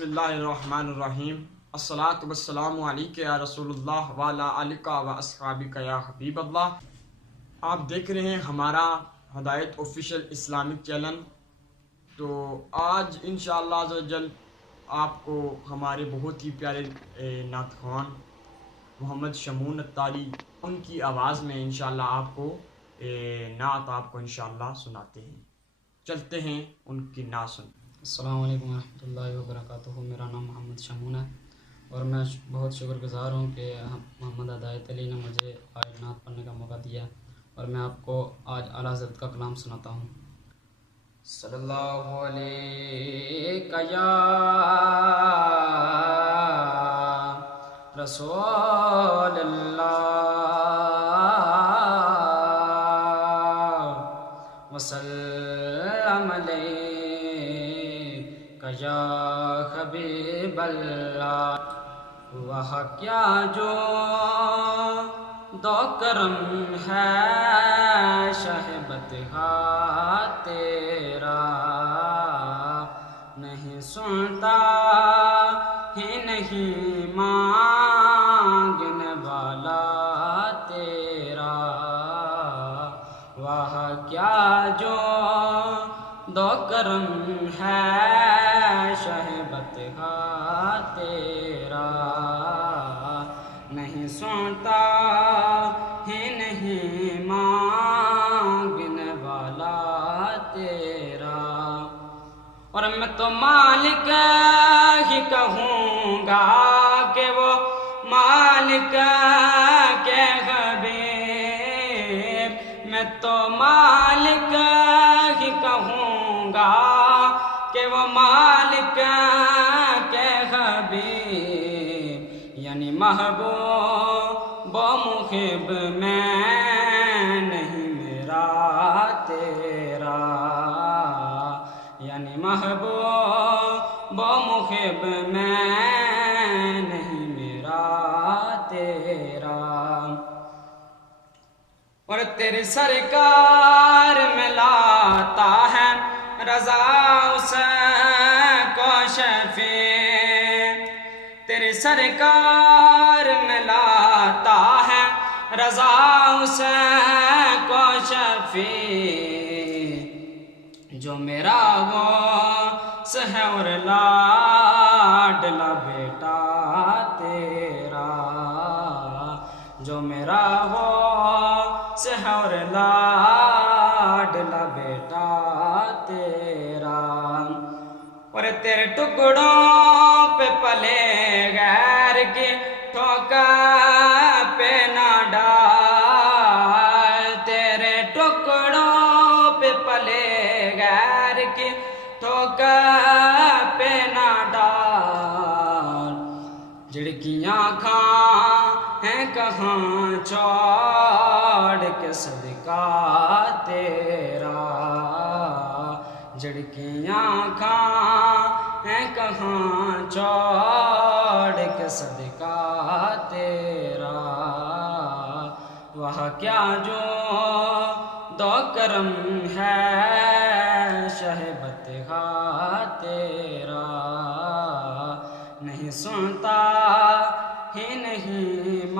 بسم اللہ الرحمن الرحیم الصلاۃ والسلام علیک یا رسول اللہ وعلی آلک و اصحابک یا حبیب اللہ۔ آپ دیکھ رہے ہیں ہمارا ہدایت آفیشیل اسلامک چینل۔ تو آج انشاءاللہ عز و جل آپ کو ہمارے بہت ہی پیارے نعت خوان محمد شمون التالی ان کی آواز میں انشاءاللہ آپ کو نعت آپ کو انشاءاللہ سناتے ہیں۔ چلتے ہیں ان کی نعت سن۔ السلام علیکم ورحمۃ اللہ وبرکاتہ۔ میرا نام محمد شمون ہے اور میں بہت شکر گزار ہوں کہ محمد ہدایت علی نے مجھے آج نعت پڑھنے کا موقع دیا اور میں آپ کو آج اعلیٰ حضرت کا کلام سناتا ہوں۔ صلی اللہ علیہ یا رسول اللہ وسلم علیہ یا حبیب اللہ۔ وہ کیا جو دو کرم ہے شہبت تیرا، نہیں سنتا ہی نہیں مانگنے والا تیرا۔ وہ کیا جو دو کرم ہے شہبت تیرا، نہیں سنتا ہی نہیں مانگنے والا تیرا۔ اور میں تو مالک ہی کہوں گا کہ وہ مالک کے حبیب، میں تو مالک ہی کہوں گا کہ وہ مالک کے حبیب، یعنی محبوب و محب میں نہیں میرا تیرا، یعنی محبوب و محب میں نہیں میرا تیرا۔ اور تیری سرکار میں لاتا ہے رضا اس کو شفیع، تیری سرکار میں لاتا ہے رضا اس کو شفیع، جو میرا غوث ہے اور لاڈلا بیٹا تیرا، جو میرا غوث ہے اور لاڈلا بیٹا تیرا۔ اور تیرے ٹکڑوں پہ پلے غیر کی ٹھوکر پہ نہ ڈال، تیرے ٹکڑوں پہ پلے غیر کی ٹھوکر پہ نہ ڈال۔ جھڑکیاں کھاں ہیں کہاں چھوڑ کے صدقہ تیرا، جھڑکیاں کھاں ہیں کہاں چھوڑ کے صدقہ تیرا۔ وہ کیا جو دو کرم ہے شہبت تیرا، نہیں سنتا ہی نہیں